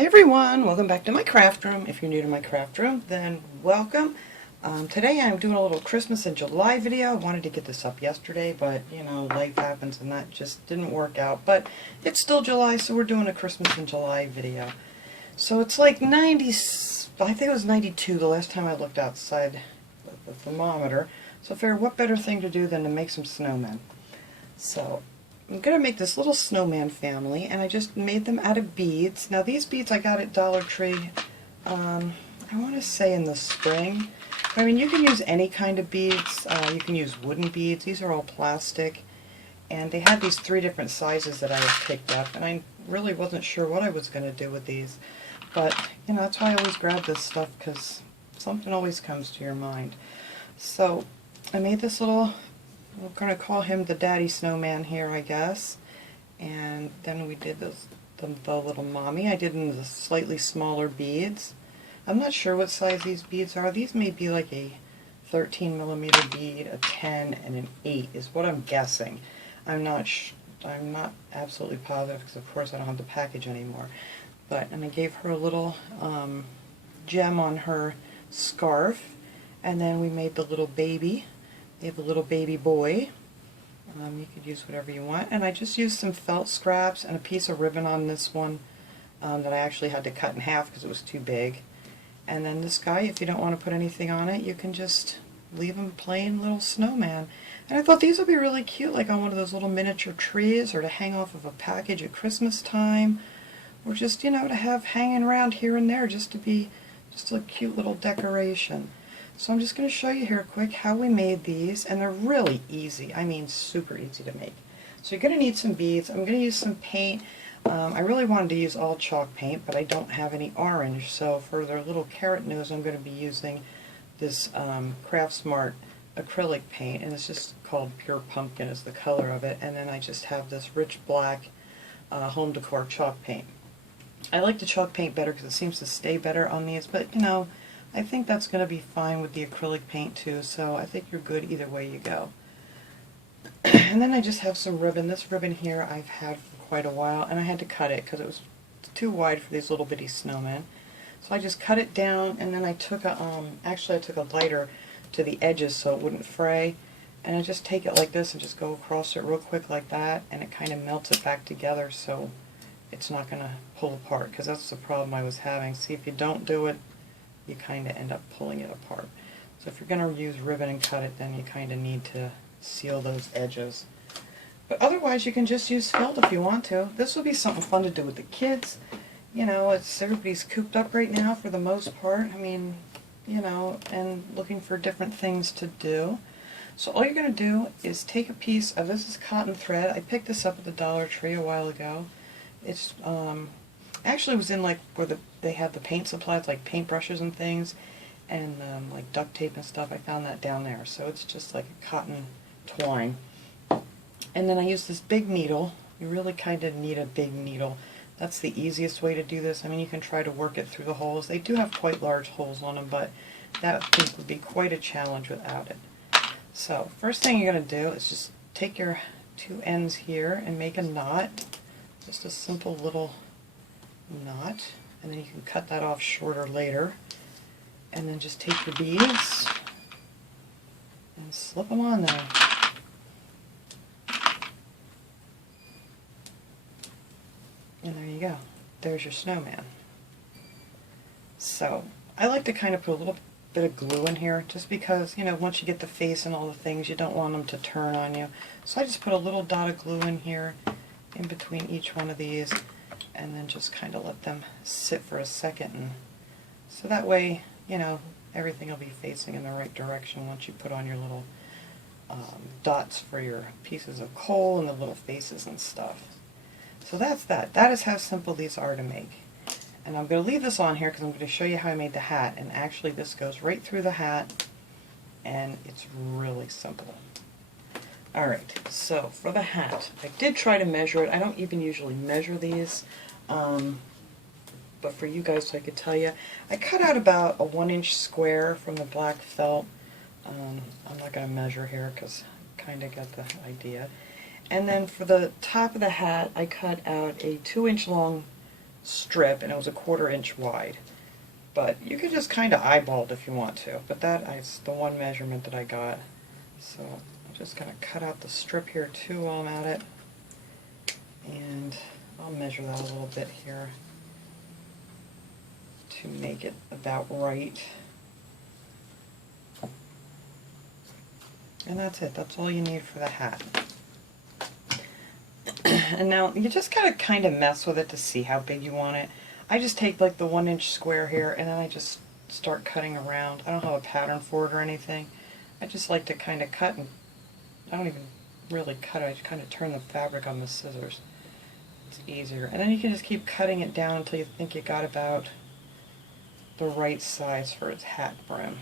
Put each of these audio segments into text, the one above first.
Hi everyone, welcome back to my craft room. If you're new to my craft room, then welcome. Today I'm doing a little Christmas in July video. I wanted to get this up yesterday, but you know, life happens and that just didn't work out. But it's still July, so we're doing a Christmas in July video. So it's like 90, I think it was 92 the last time I looked outside the thermometer. So I figured what better thing to do than to make some snowmen. So I'm going to make this little snowman family, and I just made them out of beads. Now these beads I got at Dollar Tree, I want to say in the spring. I mean, you can use any kind of beads. You can use wooden beads. These are all plastic. And they had these 3 different sizes that I had picked up, and I really wasn't sure what I was going to do with these. But, you know, that's why I always grab this stuff, because something always comes to your mind. So I made this little, we're going to call him the daddy snowman here, I guess. And then we did the little mommy. I did in the slightly smaller beads. I'm not sure what size these beads are. These may be like a 13 millimeter bead, a 10, and an 8 is what I'm guessing. I'm not absolutely positive because of course I don't have the package anymore. And I gave her a little gem on her scarf, and then we made the little baby. They have a little baby boy. You could use whatever you want. And I just used some felt scraps and a piece of ribbon on this one that I actually had to cut in half because it was too big. And then this guy, if you don't want to put anything on it, you can just leave him plain little snowman. And I thought these would be really cute, like on one of those little miniature trees, or to hang off of a package at Christmas time, or just, you know, to have hanging around here and there, just to be just a cute little decoration. So I'm just going to show you here quick how we made these, and they're really easy. I mean, super easy to make. So you're going to need some beads. I'm going to use some paint. I really wanted to use all chalk paint, but I don't have any orange. So for their little carrot nose, I'm going to be using this Craft Smart acrylic paint, and it's just called Pure Pumpkin is the color of it. And then I just have this rich black home decor chalk paint. I like the chalk paint better because it seems to stay better on these, but you know, I think that's going to be fine with the acrylic paint too, so I think you're good either way you go. And then I just have some ribbon. This ribbon here I've had for quite a while, and I had to cut it because it was too wide for these little bitty snowmen. So I just cut it down, and then I took a actually I took a lighter to the edges so it wouldn't fray, and I just take it like this and just go across it real quick like that, and it kind of melts it back together so it's not going to pull apart, because that's the problem I was having. See, if you don't do it, you kind of end up pulling it apart. So if you're going to use ribbon and cut it, then you kind of need to seal those edges. But otherwise, you can just use felt if you want to. This will be something fun to do with the kids. You know, everybody's cooped up right now for the most part. I mean, you know, and looking for different things to do. So all you're going to do is take a piece of, this is cotton thread. I picked this up at the Dollar Tree a while ago. It's actually was in like where they have the paint supplies, like paintbrushes and things, and like duct tape and stuff. I found that down there. So it's just like a cotton twine. And then I use this big needle. You really kind of need a big needle. That's the easiest way to do this. I mean, you can try to work it through the holes. They do have quite large holes on them, but that I think would be quite a challenge without it. So first thing you're going to do is just take your 2 ends here and make a knot. Just a simple little knot, and then you can cut that off shorter later. And then just take your beads and slip them on there. And there you go. There's your snowman. So I like to kind of put a little bit of glue in here, just because, you know, once you get the face and all the things, you don't want them to turn on you. So I just put a little dot of glue in here in between each one of these, and then just kind of let them sit for a second, and so that way, you know, everything will be facing in the right direction once you put on your little dots for your pieces of coal and the little faces and stuff. So that's that. That is how simple these are to make. And I'm going to leave this on here because I'm going to show you how I made the hat, and actually this goes right through the hat, and it's really simple. Alright, so for the hat, I did try to measure it. I don't even usually measure these, but for you guys, so I could tell you, I cut out about a 1-inch square from the black felt. I'm not going to measure here because I kind of got the idea. And then for the top of the hat, I cut out a 2-inch long strip, and it was 1/4 inch wide. But you could just kind of eyeball it if you want to, but that is the one measurement that I got. So I'm just going to cut out the strip here too while I'm at it, and I'll measure that a little bit here to make it about right. And that's it. That's all you need for the hat. And now you just gotta kind of mess with it to see how big you want it. I just take like the 1-inch square here, and then I just start cutting around. I don't have a pattern for it or anything. I just like to kind of cut, and I don't even really cut it. I just kind of turn the fabric on the scissors. It's easier. And then you can just keep cutting it down until you think you got about the right size for its hat brim.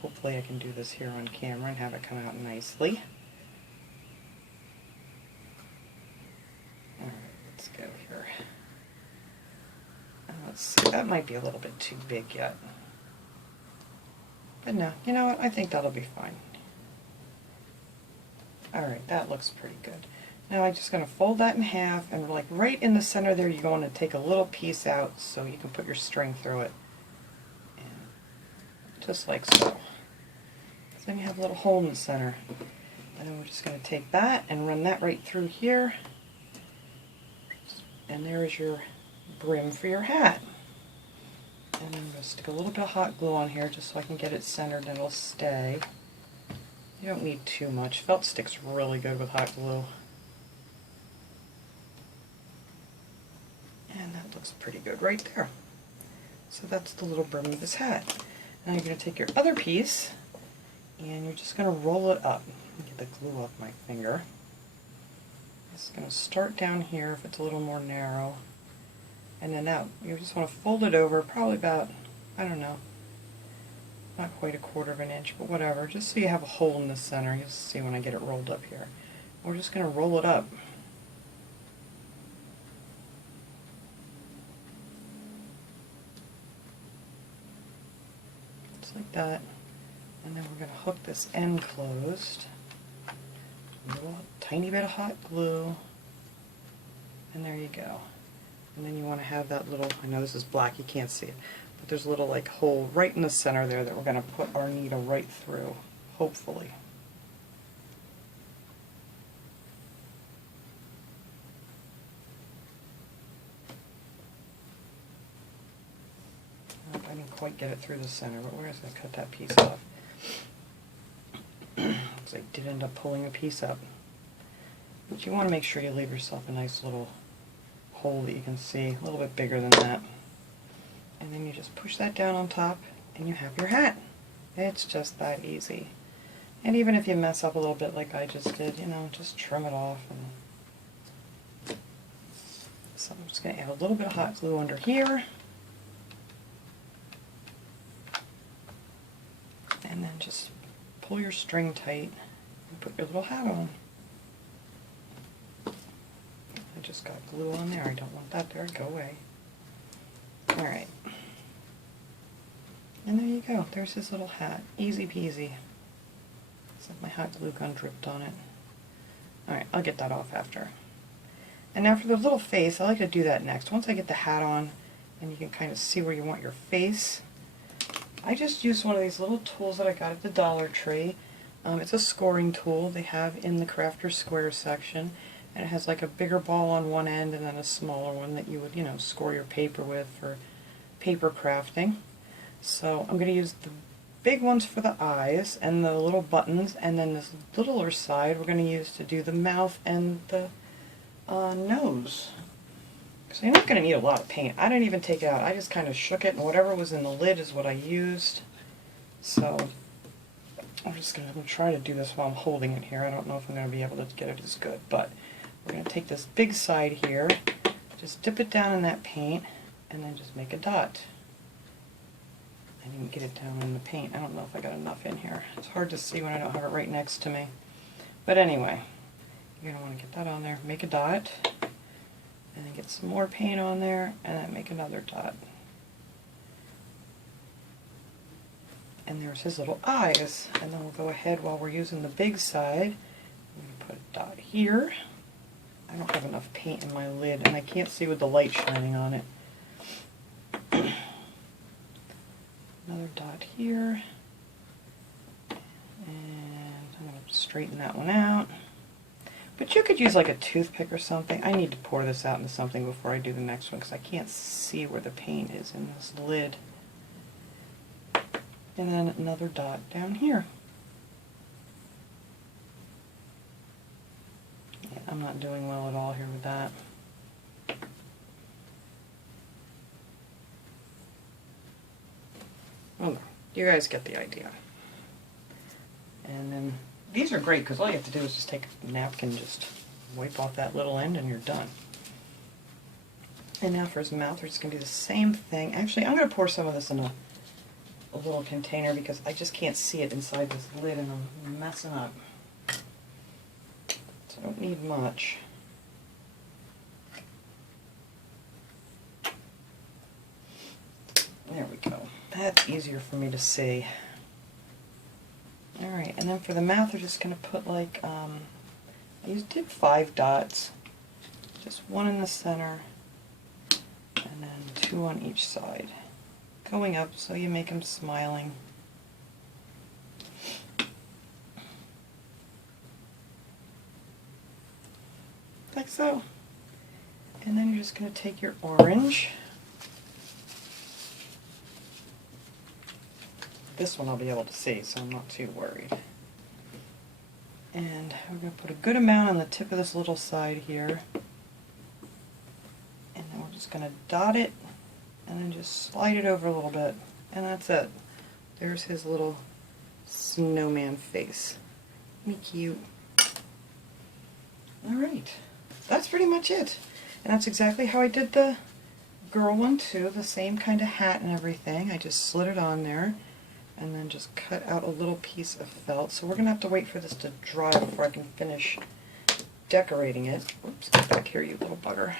Hopefully I can do this here on camera and have it come out nicely. Alright, let's go here. Let's see, that might be a little bit too big yet. But no, you know what, I think that'll be fine. Alright, that looks pretty good. Now I'm just going to fold that in half, and like right in the center there you're going to take a little piece out so you can put your string through it. And just like so. Then you have a little hole in the center. And then we're just going to take that and run that right through here. And there is your brim for your hat. And I'm going to stick a little bit of hot glue on here just so I can get it centered and it'll stay. You don't need too much. Felt sticks really good with hot glue. And that looks pretty good right there. So that's the little brim of this hat. Now you're going to take your other piece and you're just going to roll it up. Get the glue off my finger. It's going to start down here if it's a little more narrow. And then out. You just want to fold it over probably about, I don't know, not quite 1/4 inch, but whatever, just so you have a hole in the center. You'll see when I get it rolled up here. We're just going to roll it up. Just like that. And then we're going to hook this end closed. A little tiny bit of hot glue. And there you go. And then you want to have that little, I know this is black, you can't see it, but there's a little like hole right in the center there that we're going to put our needle right through, hopefully. I didn't quite get it through the center, but we're just going to cut that piece off. Because I did end up pulling a piece up. But you want to make sure you leave yourself a nice little hole that you can see, a little bit bigger than that. And then you just push that down on top and you have your hat. It's just that easy. And even if you mess up a little bit like I just did, you know, just trim it off. And so I'm just going to add a little bit of hot glue under here. And then just pull your string tight and put your little hat on. I just got glue on there. I don't want that there. Go away. Alright. And there you go. There's his little hat. Easy peasy. Except my hot glue gun dripped on it. Alright, I'll get that off after. And now for the little face, I like to do that next. Once I get the hat on and you can kind of see where you want your face, I just used one of these little tools that I got at the Dollar Tree. It's a scoring tool they have in the Crafter Square section. And it has like a bigger ball on one end and then a smaller one that you would, you know, score your paper with for paper crafting. So I'm going to use the big ones for the eyes and the little buttons, and then this littler side we're going to use to do the mouth and the nose. Because you're not going to need a lot of paint. I didn't even take it out. I just kind of shook it, and whatever was in the lid is what I used. So I'm just going to try to do this while I'm holding it here. I don't know if I'm going to be able to get it as good, but we're going to take this big side here, just dip it down in that paint, and then just make a dot. I didn't get it down in the paint. I don't know if I got enough in here. It's hard to see when I don't have it right next to me. But anyway, you're going to want to get that on there, make a dot, and then get some more paint on there, and then make another dot. And there's his little eyes. And then we'll go ahead while we're using the big side. I'm going to put a dot here. I don't have enough paint in my lid, and I can't see with the light shining on it. Another dot here. And I'm going to straighten that one out. But you could use like a toothpick or something. I need to pour this out into something before I do the next one because I can't see where the paint is in this lid. And then another dot down here. Yeah, I'm not doing well at all here with that. Oh, you guys get the idea. And then these are great because all you have to do is just take a napkin, just wipe off that little end, and you're done. And now for his mouth, we're just going to do the same thing. Actually, I'm going to pour some of this in a little container because I just can't see it inside this lid and I'm messing up. So I don't need much. There we go. That's easier for me to see. Alright, and then for the mouth, we're just going to put like, I did 5 dots. Just one in the center, and then 2 on each side. Going up so you make him smiling. Like so. And then you're just going to take your orange. This one I'll be able to see, so I'm not too worried. And we're going to put a good amount on the tip of this little side here. And then we're just going to dot it and then just slide it over a little bit. And that's it. There's his little snowman face. Isn't he cute? Alright, that's pretty much it. And that's exactly how I did the girl one too. The same kind of hat and everything. I just slid it on there. And then just cut out a little piece of felt. So we're going to have to wait for this to dry before I can finish decorating it. Oops, get back here, you little bugger.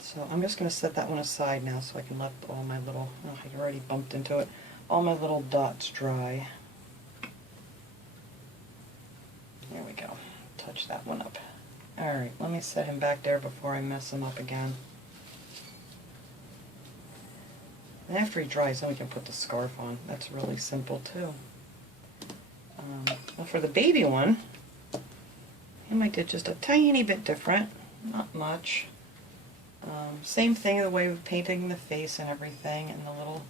So I'm just going to set that one aside now so I can let all my little, oh, I already bumped into it, all my little dots dry. There we go. Touch that one up. Alright, let me set him back there before I mess him up again. And after he dries, then we can put the scarf on. That's really simple too. Well, for the baby one, him I did just a tiny bit different, not much. Same thing, the way of painting the face and everything, and the little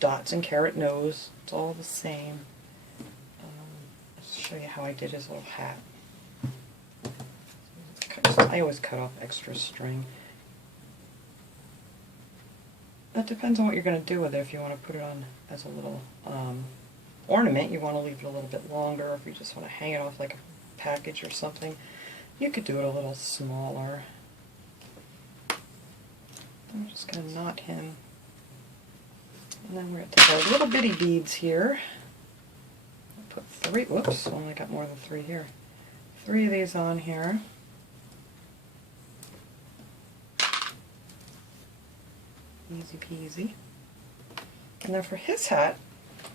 dots and carrot nose. It's all the same. Let's show you how I did his little hat. I always cut off extra string. That depends on what you're going to do with it. If you want to put it on as a little ornament, you want to leave it a little bit longer. Or if you just want to hang it off like a package or something, you could do it a little smaller. I'm just going to knot him. And then we're going to take our little bitty beads here. I'll put 3, whoops, only got more than 3 here. 3 of these on here. Easy peasy. And then for his hat,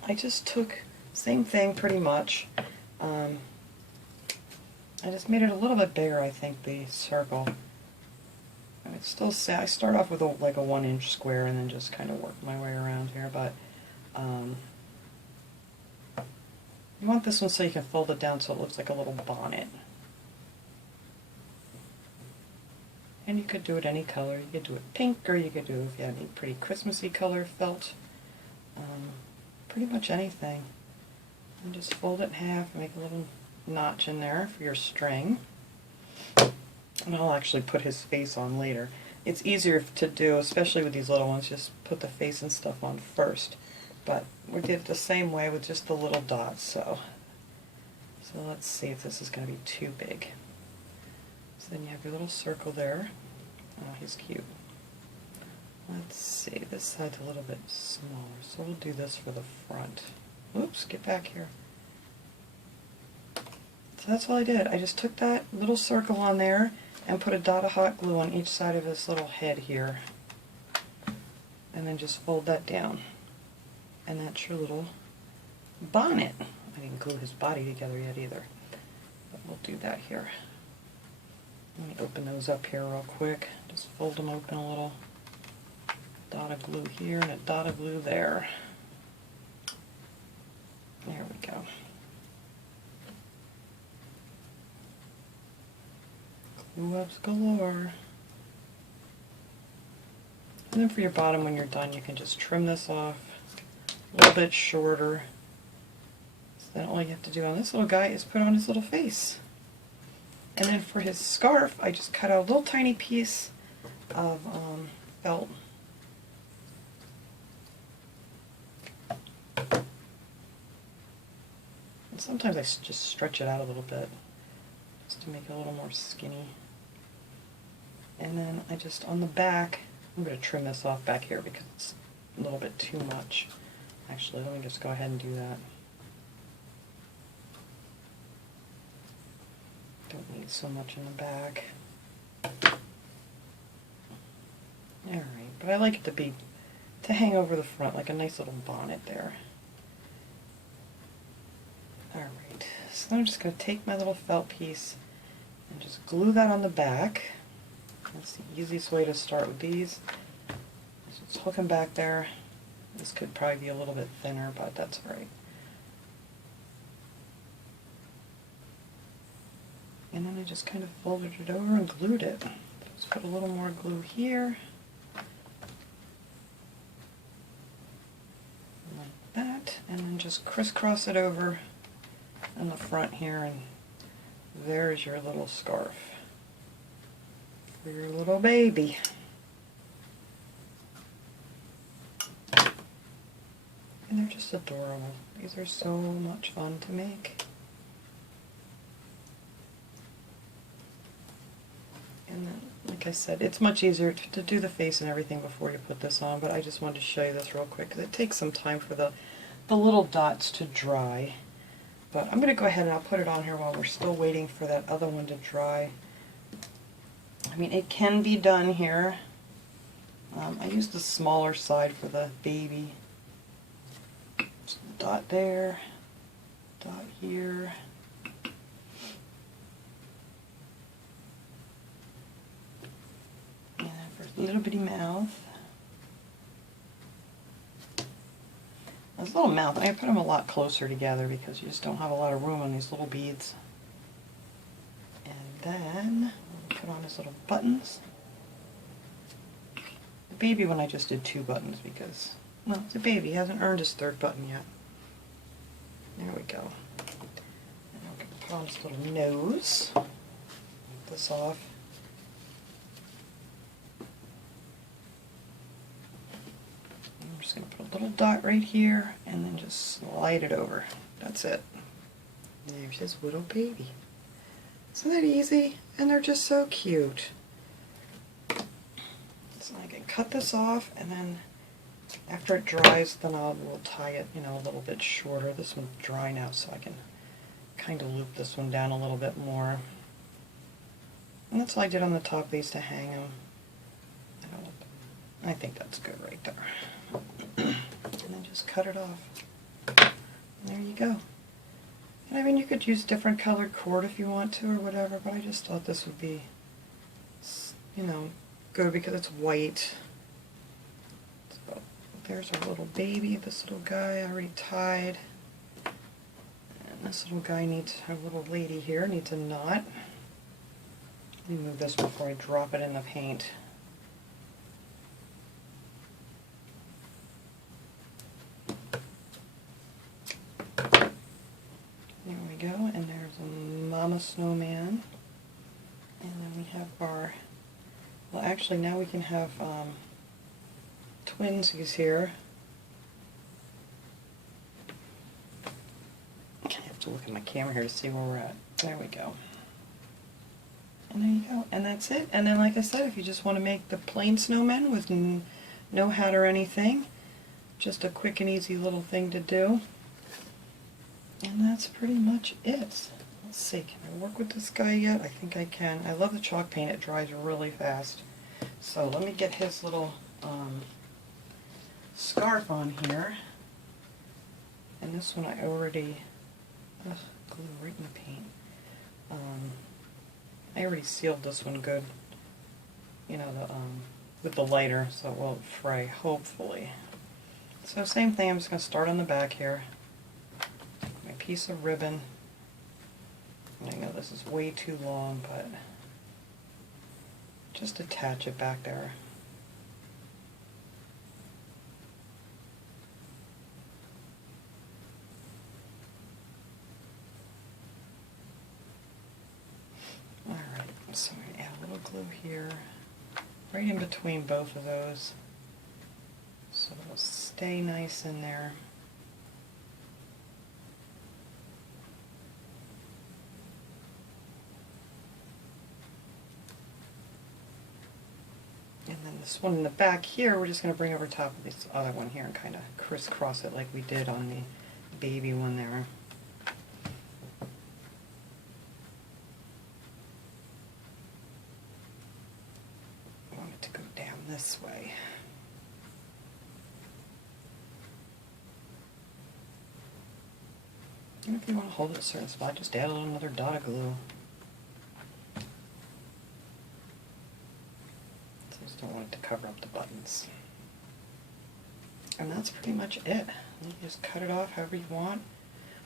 I just took, same thing pretty much. I just made it a little bit bigger, I think, the circle. And it's still, I start off with like a 1-inch square and then just kind of work my way around here, but you want this one so you can fold it down so it looks like a little bonnet. And you could do it any color. You could do it pink, or you could do, if you have any pretty Christmassy color felt, pretty much anything. And just fold it in half, make a little notch in there for your string. And I'll actually put his face on later. It's easier to do, especially with these little ones, just put the face and stuff on first. But we did it the same way with just the little dots, so let's see if this is going to be too big. So then you have your little circle there. Oh, he's cute. Let's see, this side's a little bit smaller, so we'll do this for the front. Oops, get back here. So that's all I did. I just took that little circle on there and put a dot of hot glue on each side of his little head here. And then just fold that down. And that's your little bonnet. I didn't glue his body together yet either. But we'll do that here. Let me open those up here real quick. Just fold them open a little. Dot of glue here and a dot of glue there. There we go. Glue ups galore. And then for your bottom, when you're done, you can just trim this off a little bit shorter. So then all you have to do on this little guy is put on his little face. And then for his scarf, I just cut out a little tiny piece of felt. And sometimes I just stretch it out a little bit, just to make it a little more skinny. And then I just, on the back, I'm going to trim this off back here because it's a little bit too much. Actually, let me just go ahead and do that. Don't need so much in the back. Alright, but I like it to hang over the front like a nice little bonnet there. Alright, so I'm just going to take my little felt piece and just glue that on the back. That's the easiest way to start with these. So just hook them back there. This could probably be a little bit thinner, but that's alright. And then I just kind of folded it over and glued it. Just put a little more glue here. Like that. And then just crisscross it over in the front here, and there's your little scarf for your little baby. And they're just adorable. These are so much fun to make. And then, like I said, it's much easier to do the face and everything before you put this on, but I just wanted to show you this real quick because it takes some time for the little dots to dry. But I'm going to go ahead and I'll put it on here while we're still waiting for that other one to dry. I mean, it can be done here. I use the smaller side for the baby. Just a dot there, dot here. And then for a little bitty mouth. This little mouth, I put them a lot closer together because you just don't have a lot of room on these little beads. And then we'll put on his little buttons. The baby one I just did 2 buttons because, well, it's a baby. He hasn't earned his 3rd button yet. There we go. And I'm going to put on his little nose. Take this off. I'm just going to put a little dot right here and then just slide it over. That's it. There's his little baby. Isn't that easy? And they're just so cute. So I can cut this off, and then after it dries, then we'll tie it, you know, a little bit shorter. This one's dry now, so I can kind of loop this one down a little bit more. And that's all I did on the top of these to hang them. I think that's good right there. And then just cut it off. And there you go. And I mean, you could use different colored cord if you want to or whatever, but I just thought this would be, you know, good because it's white. So there's our little baby, this little guy I already tied. And this little guy needs, our little lady here needs a knot. Let me move this before I drop it in the paint. There we go, and there's a mama snowman. And then we have our, well actually now we can have twinsies here. I have to look at my camera here to see where we're at. There we go. And there you go, and that's it. And then like I said, if you just want to make the plain snowmen with no hat or anything, just a quick and easy little thing to do. And that's pretty much it. Let's see, can I work with this guy yet? I think I can. I love the chalk paint, it dries really fast. So let me get his little scarf on here. And this one I already glue right in the paint. I already sealed this one good, you know, with the lighter, so it won't fray, hopefully. So same thing, I'm just going to start on the back here. My piece of ribbon. I know this is way too long, but just attach it back there. Alright, so I'm going to add a little glue here, right in between both of those, so it'll stay nice in there. And then this one in the back here, we're just going to bring over top of this other one here and kind of crisscross it like we did on the baby one there. I want it to go down this way. And if you want to hold it a certain spot, just add another dot of glue. Just don't want it to cover up the buttons. And that's pretty much it. You just cut it off however you want.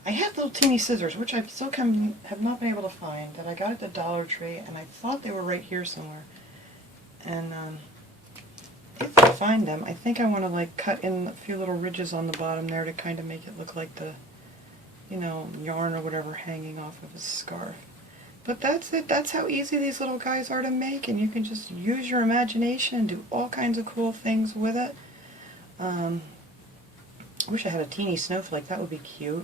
I had little teeny scissors, which I still have not been able to find, that I got at the Dollar Tree, and I thought they were right here somewhere. And if I find them, I think I want to like cut in a few little ridges on the bottom there to kind of make it look like the, you know, yarn or whatever hanging off of a scarf. But that's it. That's how easy these little guys are to make, and you can just use your imagination and do all kinds of cool things with it. I wish I had a teeny snowflake. That would be cute.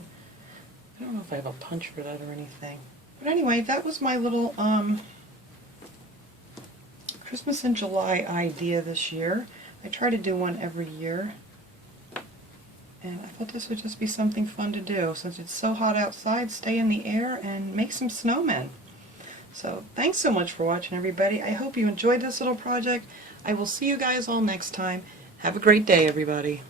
I don't know if I have a punch for that or anything. But anyway, that was my little Christmas in July idea this year. I try to do one every year. And I thought this would just be something fun to do. Since it's so hot outside, stay in the air and make some snowmen. So thanks so much for watching, everybody. I hope you enjoyed this little project. I will see you guys all next time. Have a great day, everybody.